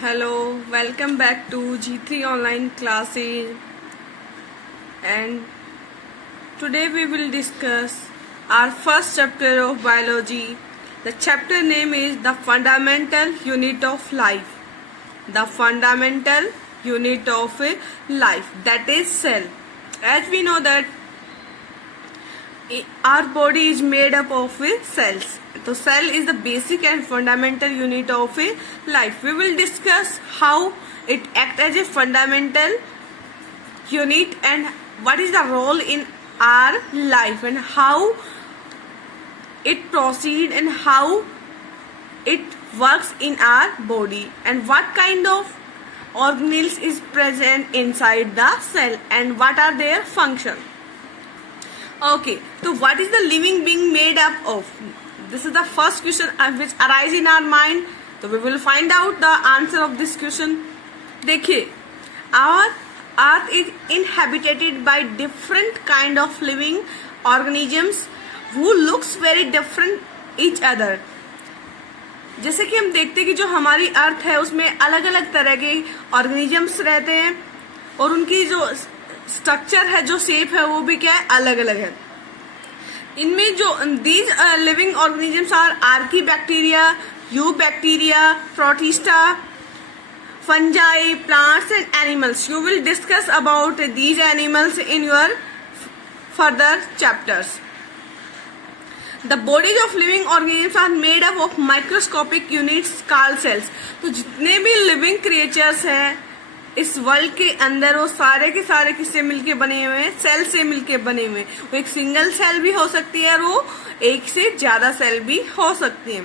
Hello, welcome back to G3 online classes, and today we will discuss our first chapter of biology. The chapter name is the fundamental unit of life. The fundamental unit of life, that is cell. As we know that our body is made up of cells. So cell is the basic and fundamental unit of life. We will discuss how it acts as a fundamental unit and what is the role in our life and how it proceeds and how it works in our body and what kind of organelles is present inside the cell and what are their functions. Okay, so what is the living being made up of? This is the first question which arises in our mind. So we will find out the answer of this question. देखिए, our earth is inhabited by different kind of living organisms who looks very different each other. जैसे कि हम देखते हैं कि जो हमारी अर्थ है उसमें अलग अलग तरह के ऑर्गेनिजम्स रहते हैं और उनकी जो स्ट्रक्चर है, जो शेप है, वो भी क्या है, अलग अलग है. इनमें जो these living organisms are archaebacteria, eubacteria, protista, fungi, plants and animals. You will discuss about these animals in your further chapters. The bodies of living organisms are made up of microscopic units called cells. तो जितने भी living creatures हैं इस world के अंदर, वो सारे के सारे किससे मिलके बने हुए हैं? सेल से मिलके बने हुए हैं. वो एक सिंगल सेल भी हो सकती है और वो एक से ज्यादा सेल भी हो सकती है.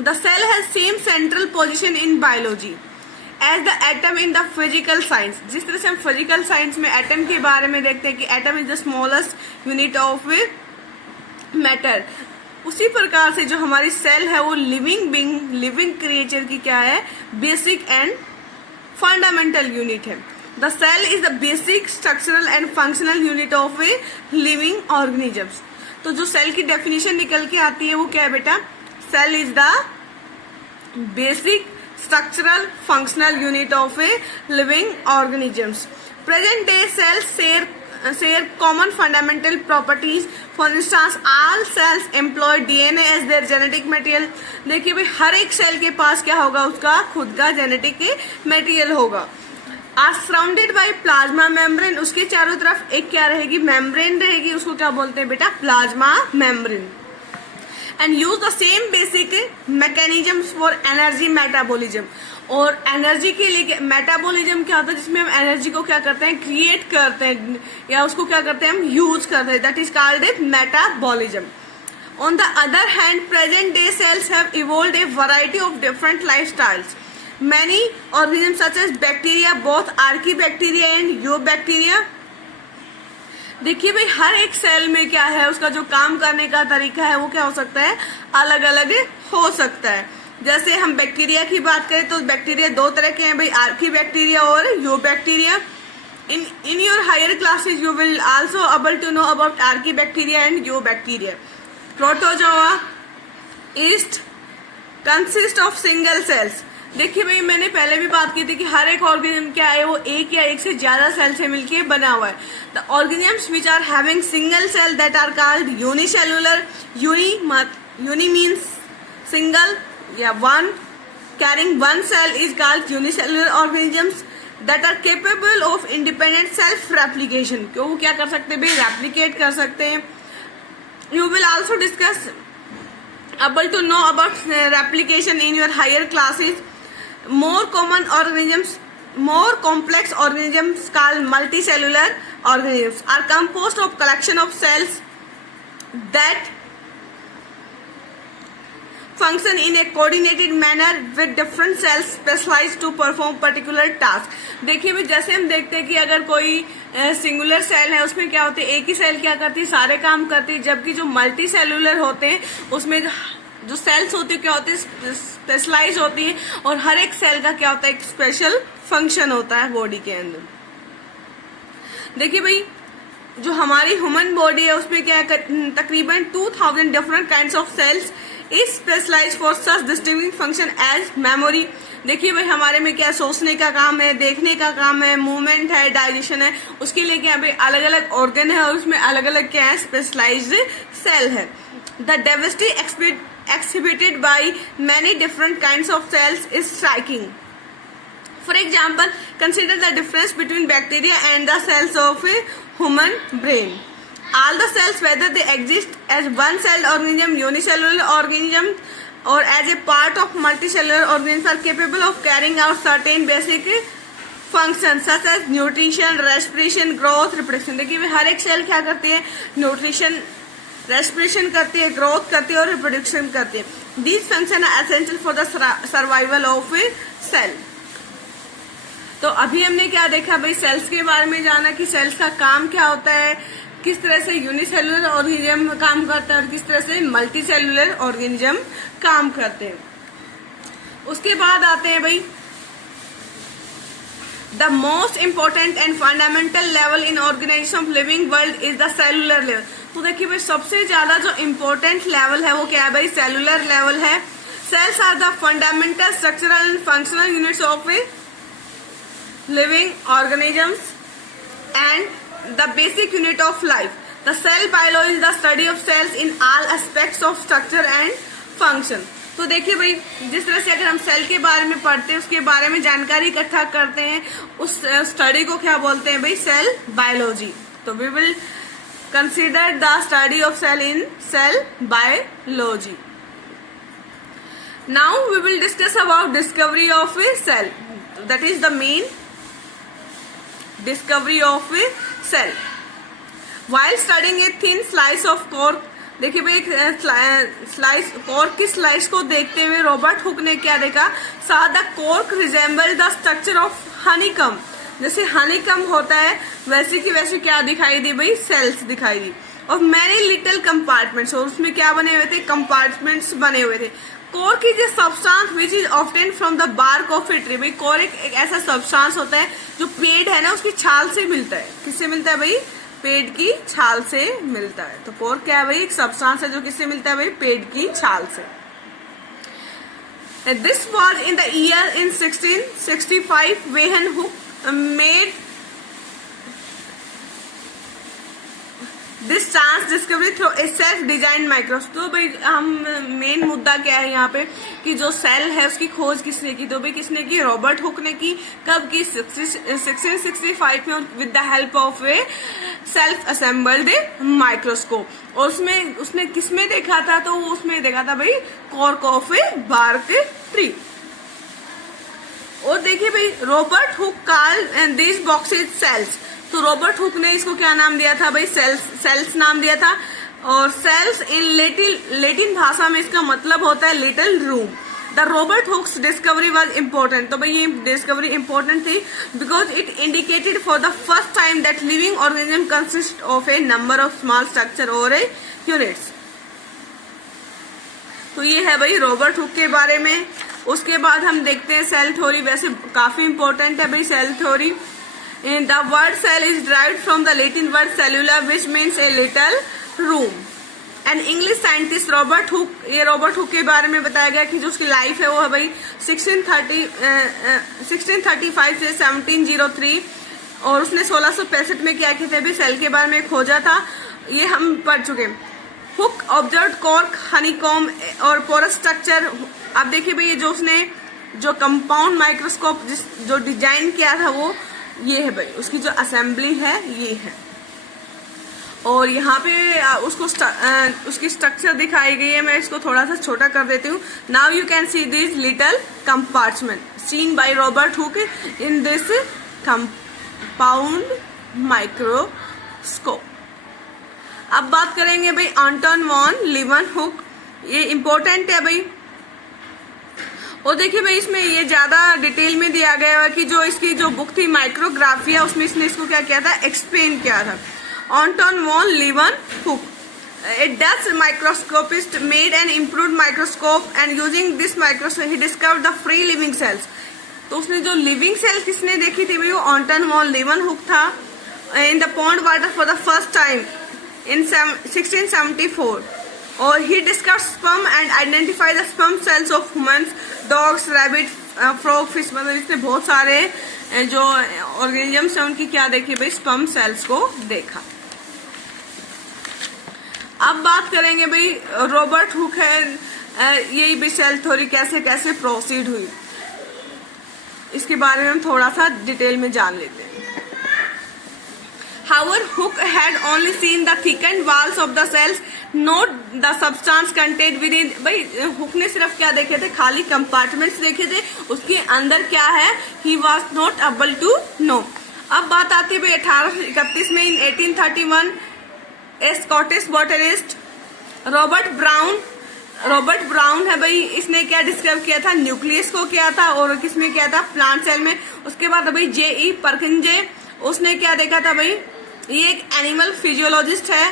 The cell has same central position in biology as the atom in the physical science. जिस तरह से हम फिजिकल साइंस में एटम के बारे में देखते हैं कि atom is the smallest unit of matter, उसी प्रकार से जो हमारी सेल है वो लिविंग बीइंग, लिविंग क्रिएचर की क्या है? बेसिक एंड फंडामेंटल यूनिट है. The cell is the basic structural and functional unit of a living organisms. तो जो सेल की डेफिनेशन निकल के आती है वो क्या है बेटा? Cell is the basic structural functional unit of a living organisms. Present day cells share common fundamental properties. For instance, all cells employ DNA as their genetic material. देखिए भाई, हर एक सेल के पास क्या होगा? उसका खुद का जेनेटिक मटेरियल होगा. Are surrounded by plasma membrane. उसके चारों तरफ एक क्या रहेगी? मेम्ब्रेन रहेगी. उसको क्या बोलते हैं बेटा? Plasma membrane. And use the same basic mechanisms for energy metabolism. और एनर्जी के लिए मेटाबॉलिज्म क्या होता है? जिसमें हम एनर्जी को क्या करते हैं? क्रिएट करते हैं या उसको क्या करते हैं? हम यूज करते हैं. That is called a metabolism. On the other hand, present day cells have evolved a variety of different lifestyles. Many organisms such as bacteria, both archaebacteria and eubacteria. देखिए भाई, हर एक cell में क्या है? उसका जो काम करने का तरीका है वो क्या हो सकता है? अलग अलग हो सकता है. जैसे हम बैक्टीरिया की बात करें तो बैक्टीरिया दो तरह के हैं भाई, आर्की बैक्टीरिया और eubacteria. In your higher classes you will also able to know about archaebacteria and eubacteria. Protozoa yeast consist of single cells. देखिए भाई, मैंने पहले भी बात की थी कि हर एक ऑर्गेनिज्म क्या है? वो एक या एक से ज्यादा सेल से मिलके बना हुआ है. The organisms which are having single cell that are called unicellular. Uni means single या one, carrying one cell is called unicellular organisms that are capable of independent self replication. क्यों? वो क्या कर सकते हैं भाई? रेप्लिकेट कर सकते हैं. You will also discuss able to know about replication in your higher classes. More common organisms, more complex organisms called multicellular organisms are composed of collection of cells that function in a coordinated manner with different cells specialized to perform particular task. देखिए भी, जैसे हम देखते हैं कि अगर कोई singular cell है उसमें क्या होती है? एक ही सेल क्या करती है? सारे काम करती है. जबकि जो मल्टी सेलुलर होते हैं उसमें जो सेल्स होती है क्या होती है? स्पेशलाइज होती है और हर एक सेल का क्या होता है? एक स्पेशल फंक्शन होता है बॉडी के अंदर. देखिए भाई, जो हमारी ह्यूमन बॉडी है उसमें क्या है? तकरीबन 2000 different kinds of cells is specialise for such distinctive function as memory. देखिए भाई हमारे में क्या सोचने का काम है, देखने का काम है, मूवमेंट है, डाइजेशन है, उसके लिए क्या भाई अलग अलग ऑर्गन है और उसमें अलग अलग क्या है स्पेशलाइज्ड सेल है। The diversity exhibited by many different kinds of cells is striking. For example, consider the difference between bacteria and the cells of a human brain. All the cells, whether they exist as one-celled organism, unicellular organism, or as a part of multicellular organisms, are capable of carrying out certain basic functions such as nutrition, respiration, growth, reproduction. देखिए हर एक cell क्या करती है, nutrition, respiration करती है, growth करती है और रिप्रोडक्शन करती है। These function are essential for the survival of a cell. तो अभी हमने क्या देखा भाई, सेल्स के बारे में जाना कि सेल्स का काम क्या होता है, किस तरह से यूनिसेलुलर ऑर्गेनिज्म काम करता है और किस तरह से मल्टी सेलुलर ऑर्गेनिज्म काम करते हैं। उसके बाद आते हैं भाई the most important and fundamental level in organisation of living world is the cellular level. तो देखिए भाई सबसे ज्यादा जो इम्पोर्टेंट लेवल है वो क्या है भाई, सेलुलर लेवल है। Cells are the fundamental structural and functional units of a living organisms and the basic unit of life. The cell biology is the study of cells in all aspects of structure and function. तो देखिए भाई जिस तरह से अगर हम cell के बारे में पढ़ते हैं, उसके बारे में जानकारी इकट्ठा करते हैं, उस स्टडी को क्या बोलते हैं भाई, सेल बायोलॉजी। तो we will consider the study of cell in cell biology. Now we will discuss about discovery of a cell, that is the main discovery of a cell. While studying a thin slice of cork, देखिए भाई slice cork की slice को देखते हुए Robert Hooke ने क्या देखा, saw the cork resemble the structure of honeycomb. जैसे हनीकम होता है वैसे की वैसे क्या दिखाई दी भाई, सेल्स दिखाई दी। और मैनी लिटिल कंपार्टमेंट्स, और उसमें क्या बने हुए थे, कंपार्टमेंट्स बने हुए थे। Cork is a substance which is obtain from the bark of a tree. भाई कोर्क एक ऐसा सब्सटेंस होता है जो पेड़ है ना उसकी छाल से मिलता है। किससे मिलता है भाई, पेड़ की छाल से मिलता है। तो कोर्क क्या है भाई, एक सब्सटेंस है जो किससे मिलता है भाई, पेड़ की छाल से। This was in the year in 1665 when hook made this chance discovery through a self design microscope. तो भाई हम मेन मुद्दा क्या है यहाँ पे कि जो सेल है उसकी खोज किसने की, तो भाई किसने की, रॉबर्ट हुक ने की। कब की, 1665 में, with the help of A self assembled microscope. और उसमें उसने किसमें देखा था, तो उसमें देखा था भाई cork of a bark tree. और देखिए भाई Robert Hooke called this boxes cells. तो रॉबर्ट हुक ने इसको क्या नाम दिया था भाई, सेल्स नाम दिया था। और सेल्स इन लेटिन भाषा में इसका मतलब होता है little room. The Robert Hooke's discovery was important. तो भाई ये डिस्कवरी इम्पोर्टेंट थी because it indicated for the first time that living organism consist of a number of small structure और ए यूनिट्स। तो ये है भाई रॉबर्ट हुक के बारे में। उसके बाद हम देखते हैं सेल थ्योरी, वैसे काफी इंपॉर्टेंट है भाई cell theory. The word cell is derived from the Latin word cellula, which means a little room. An English scientist Robert Hooke, ये रॉबर्ट हुक के बारे में बताया गया कि जो उसकी लाइफ है वो है भाई 1635 से 1703, और उसने 1665 में क्या किया था भाई, सेल के बारे में खोजा था। ये हम पढ़ चुके हैं। हुक ऑब्जर्व कॉर्क, हनीकॉम और पोरस स्ट्रक्चर। अब देखिए भाई ये जो उसने जो कंपाउंड माइक्रोस्कोप जो डिजाइन किया था वो ये है भाई, उसकी जो असेंबली है ये है। और यहाँ पे उसको उसकी स्ट्रक्चर दिखाई गई है। मैं इसको थोड़ा सा छोटा कर देती हूँ। Now you can see this little compartment seen by Robert Hooke in this compound microscope. अब बात करेंगे भाई एंटन वॉन लीवनहुक। ये इम्पोर्टेंट है भाई। और देखिए भाई इसमें ये ज्यादा डिटेल में दिया गया है कि जो इसकी जो बुक थी माइक्रोग्राफिया, उसमें इसने इसको क्या किया था, एक्सप्लेन किया था। एंटन von लीवनहुक, a Dutch microscopist, made an improved microscope and using this microscope he discovered the free living cells. तो उसने जो लिविंग सेल किसने देखी थी भाई, वो एंटन वॉन लीवनहुक था। In the pond water for the first time in 1674। और he discuss sperm and identify the sperm cells of humans, dogs, rabbit, frog, fish. मतलब इसने बहुत सारे जो ऑर्गेनिजम्स हैं उनकी क्या देखी भाई, स्पर्म सेल्स को देखा। अब बात करेंगे भाई रॉबर्ट हुक है, यही भी सेल थ्योरी कैसे कैसे प्रोसीड हुई, इसके बारे में हम थोड़ा सा डिटेल में जान लेते हैं। However, Hooke had only seen the thickened walls of the cells, not the substance contained within। भाई हुक ने सिर्फ क्या देखे थे, खाली कंपार्टमेंट्स देखे थे, उसके अंदर क्या है he was not able to know। अब बात आती है भाई 1831 में, in 1831 A Scottish botanist Robert brown है भाई, इसने क्या डिस्कवर किया था, न्यूक्लियस को किया था, और किसमें किया था, प्लांट सेल में। उसके बाद भाई J.E. परकिंजे, उसने क्या देखा था भाई, ये एक एनिमल फिजियोलॉजिस्ट है।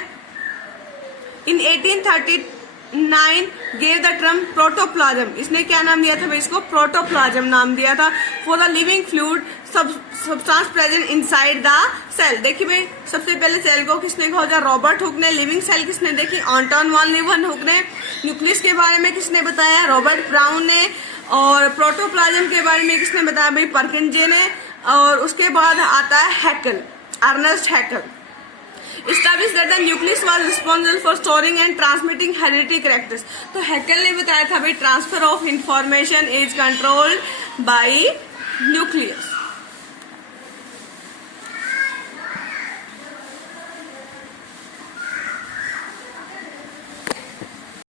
इन 1839 गेव द टर्म प्रोटोप्लाज्म, इसने क्या नाम दिया था भाई, इसको प्रोटोप्लाज्म नाम दिया था, for the living fluid substance present inside the cell. देखिए भाई सबसे पहले सेल को किसने खोजा, रॉबर्ट हुक ने। लिविंग सेल किसने देखी, एंटोन वॉन लीeuwenhoek ने। न्यूक्लियस के बारे में किसने बताया, रॉबर्ट ब्राउन ने। और प्रोटोप्लाज्म के बारे में किसने बताया भाई, परकिंजे ने। और उसके बाद आता है हैकल, Ernest हैकल। Established that the nucleus was responsible for storing and transmitting hereditary characters। तो हैकल ने बताया था भाई transfer of information is controlled by nucleus.